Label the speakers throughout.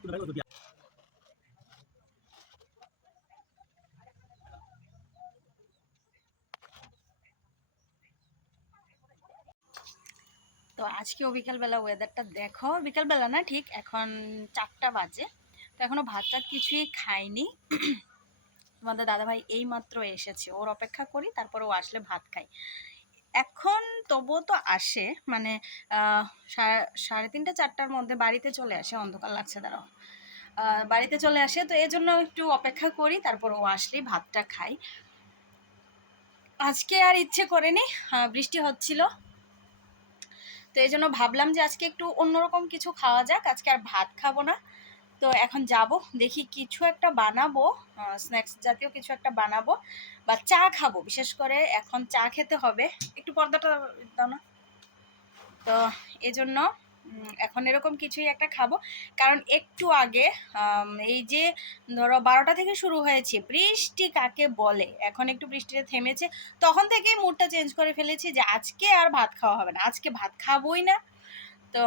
Speaker 1: তো আজকেও বিকালবেলা ওয়েদারটা দেখো। বিকালবেলা না ঠিক এখন চারটা বাজে। তো এখনও ভাত টাত কিছুই খাইনি। তোমাদের দাদাভাই এই মাত্র এসেছে। ওর অপেক্ষা করি, তারপর ও আসলে ভাত খাই এখন তবুও তো আসে মানে সাড়ে- তিনটা, চারটার মধ্যে বাড়িতে চলে আসে, অন্ধকার লাগছে, দাঁড়াও। বাড়িতে চলে আসে, তো এই জন্য একটু অপেক্ষা করি, তারপর ও আসলেই ভাতটা খাই আজকে আর ইচ্ছে করেনি বৃষ্টি হচ্ছিল। তো এই জন্য ভাবলাম যে আজকে একটু অন্যরকম কিছু খাওয়া যাক, আজকে আর ভাত খাব না। তো এখন যাব, দেখি কিছু একটা বানাবো স্ন্যাক্স জাতীয় কিছু একটা বানাবো বা চা খাব, বিশেষ করে এখন চা খেতে হবে। একটু পর্দাটা দাও না। তো এই জন্য এখন এরকম কিছুই একটা খাব। কারণ একটু আগে এই যে ধরো বারোটা থেকে শুরু হয়েছে, বৃষ্টি কাকে বলে? এখন একটু বৃষ্টিটা থেমেছে, তখন থেকেই মুডটা চেঞ্জ করে ফেলেছি যে আজকে আর ভাত খাওয়া হবে না। আজকে ভাত খাবোই না। তো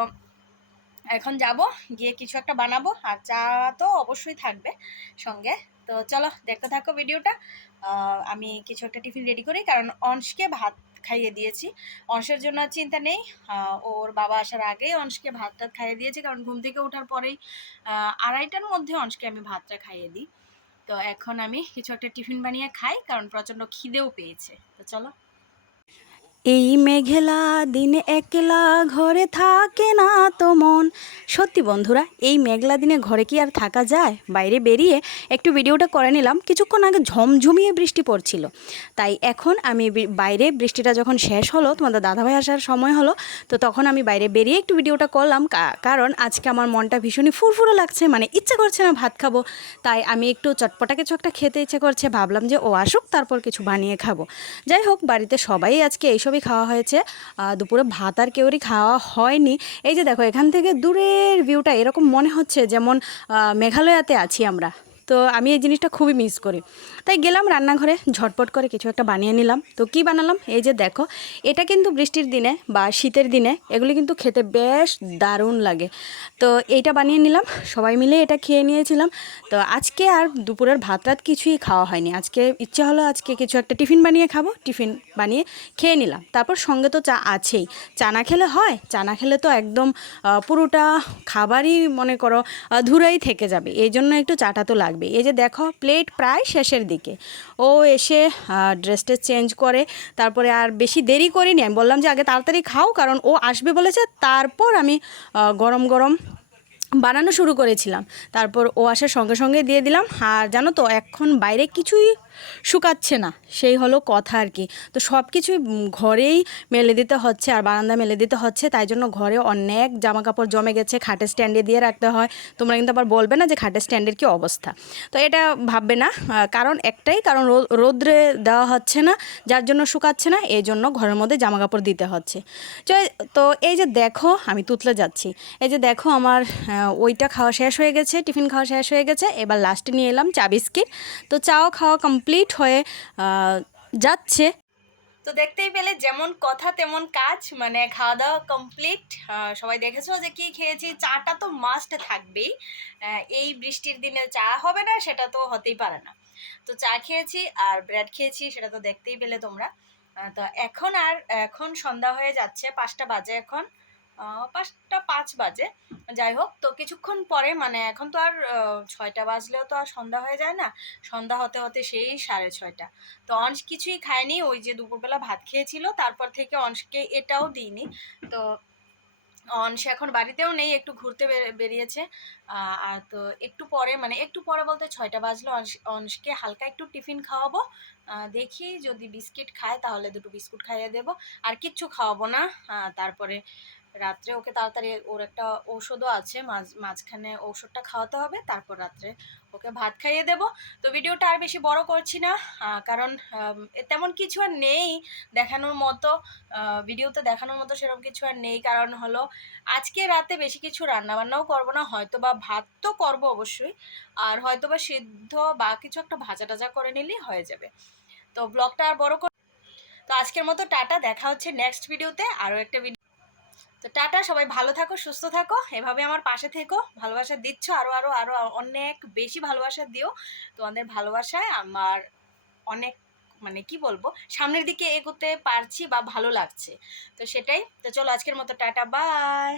Speaker 1: এখন যাব, গিয়ে কিছু একটা বানাবো, আর চা তো অবশ্যই থাকবে সঙ্গে। তো চলো, দেখতে থাকো ভিডিওটা। আমি কিছু একটা টিফিন রেডি করি, কারণ অংশকে ভাত খাইয়ে দিয়েছি। অংশের জন্য চিন্তা নেই। ওর বাবা আসার আগেই অংশকে ভাত টাত খাইয়ে দিয়েছি, কারণ ঘুম থেকে ওঠার পরেই আড়াইটার মধ্যে অংশকে আমি ভাতটা খাইয়ে দিই। তো এখন আমি কিছু একটা টিফিন বানিয়ে খাই, কারণ প্রচণ্ড খিদেও পেয়েছে। তো চলো। এই মেঘেলা দিনে একলা ঘরে থাকে না তো মন। সত্যি বন্ধুরা, এই মেঘলা দিনে ঘরে কি আর থাকা যায়? বাইরে বেরিয়ে একটু ভিডিওটা করে নিলাম। কিছুক্ষণ আগে ঝমঝমিয়ে বৃষ্টি পড়ছিল। তাই এখন আমি বাইরে বৃষ্টিটা যখন শেষ হলো, তোমাদের দাদাভাই আসার সময় হলো, তো তখন আমি বাইরে বেরিয়ে একটু ভিডিওটা করলাম। কারণ আজকে আমার মনটা ভীষণই ফুরফুরে লাগছে মানে ইচ্ছে করছে না ভাত খাব। তাই আমি একটু চটপটা কিছু একটা খেতে ইচ্ছে করছে, ভাবলাম যে ও আসুক, তারপর কিছু বানিয়ে খাব। যাই হোক, বাড়িতে সবাই আজকে এইসবই খাওয়া হয়েছে। দুপুরে ভাত আর কেউরই খাওয়া হয়নি। এই যে দেখো, এখান থেকে দূরের ভিউটা এরকম মনে হচ্ছে যেমন মেঘালয়াতে আছি আমরা। তো আমি এই জিনিসটা খুবই মিস করি। তাই গেলাম রান্নাঘরে, ঝটপট করে কিছু একটা বানিয়ে নিলাম। তো কি বানালাম? এই যে দেখো, এটা কিন্তু বৃষ্টির দিনে বা শীতের দিনে এগুলি কিন্তু খেতে বেশ দারুণ লাগে। তো এইটা বানিয়ে নিলাম, সবাই মিলে এটা খেয়ে নিয়েছিলাম। তো আজকে আর দুপুরের ভাত রাত কিছুই খাওয়া হয়নি। আজকে ইচ্ছে হলো আজকে কিছু একটা টিফিন বানিয়ে খাব, টিফিন বানিয়ে খেয়ে নিলাম। তারপর সঙ্গে তো চা আছেই। চা না খেলে হয়, চা না খেলে তো একদম পুরোটা খাবারই মনে করো ধুরাই থেকে যাবে। এই জন্য একটু চাটা তো লাগবে। এই যে দেখো প্লেট প্রায় শেষের দিকে। ও এসে ড্রেসটা চেঞ্জ করে। তারপরে আর বেশি দেরি করিনি। আমি বললাম যে আগে তাড়াতাড়ি খাও, কারণ ও আসবে বলেছে। তারপর আমি গরম গরম বানানো শুরু করেছিলাম। তারপর ও আসার সঙ্গে সঙ্গে দিয়ে দিলাম। আর জানো তো, এখন বাইরে কিছুই শুকাচ্ছে না। সেই হলো কথা আর কি। তো সব কিছুই ঘরেই মেলে দিতে হচ্ছে আর বারান্দা মেলে দিতে হচ্ছে। তাই জন্য ঘরে অনেক জামা কাপড় জমে গেছে, খাটের স্ট্যান্ডে দিয়ে রাখতে হয়। তোমরা কিন্তু আবার বলবে না যে খাটের স্ট্যান্ডের কি অবস্থা। তো এটা ভাববে না। কারণ একটাই, কারণ রোদ্রে দেওয়া হচ্ছে না, যার জন্য শুকাচ্ছে না, এই জন্য ঘরের মধ্যে জামা কাপড় দিতে হচ্ছে। তো এই যে দেখো, আমি তুতলে যাচ্ছি। এই যে দেখো আমার ওইটা খাওয়া শেষ হয়ে গেছে, টিফিন খাওয়া শেষ হয়ে গেছে, এবার লাস্টে নিয়ে এলাম চা বিস্কিট। তো চাও খাওয়া কমপ্লিট হয়ে যাচ্ছে। তো দেখতেই পেলে যেমন কথা তেমন কাজ মানে খাওয়া দাওয়া কমপ্লিট সবাই দেখেছ যে কি খেয়েছি? চাটা তো মাস্ট থাকবেই। এই বৃষ্টির দিনে চা হবে না, সেটা তো হতেই পারে না। তো চা খেয়েছি আর ব্রেড খেয়েছি, সেটা তো দেখতেই পেলে তোমরা। তো এখন আর, এখন সন্ধ্যা হয়ে যাচ্ছে, পাঁচটা বাজে এখন। পাঁচটা পাঁচ বাজে। যাই হোক, তো কিছুক্ষণ পরে মানে এখন তো আর ছয়টা বাজলেও তো আর সন্ধ্যা হয়ে যায় না। সন্ধ্যা হতে হতে সেই সাড়ে ছয়টা। তো অংশ কিছুই খায়নি, ওই যে দুপুরবেলা ভাত খেয়েছিল, তারপর থেকে অংশকে এটাও দিইনি। তো অংশ এখন বাড়িতেও নেই, একটু ঘুরতে বেরিয়েছে। আর তো একটু পরে মানে একটু পরে বলতে ছয়টা বাজলো, অংশ- অংশকে হালকা একটু টিফিন খাওয়াবো। দেখি যদি বিস্কিট খায়, তাহলে দুটো বিস্কুট খাইয়ে দেবো। আর কিচ্ছু খাওয়াবো না। তারপরে রাত্রে ওকে তাড়াতাড়ি ওর একটা ঔষধও আছে, মাঝ, মাঝখানে ঔষধটা খাওয়াতে হবে, তারপর রাত্রে ওকে ভাত খাইয়ে দেবো। তো ভিডিওটা আর বেশি বড় করছি না কারণ তেমন কিছু আর নেই দেখানোর মতো ভিডিওতে দেখানোর মতো সেরকম কিছু আর নেই, কারণ হলো আজকে রাতে বেশি কিছু রান্না বান্নাও করব না হয়তো বা ভাত তো করব অবশ্যই, আর হয়তো বা সিদ্ধ বা কিছু একটা ভাজা টাজা করে নিলেই হয়ে যাবে। তো ব্লগটা আর বড় তো আজকের মতো টাটা, দেখা হচ্ছে নেক্সট ভিডিওতে আরও একটা ভিডিও তো টাটা, সবাই ভালো থাকো, সুস্থ থাকো, এভাবে আমার পাশে থেকো, ভালোবাসা দিচ্ছ আরও আরও আরও অনেক বেশি ভালোবাসা দিও। তোমাদের ভালোবাসায় আমার অনেক মানে কি বলব, সামনের দিকে এগোতে পারছি বা ভালো লাগছে। তো সেটাই, তো চলো আজকের মতো টাটা বাই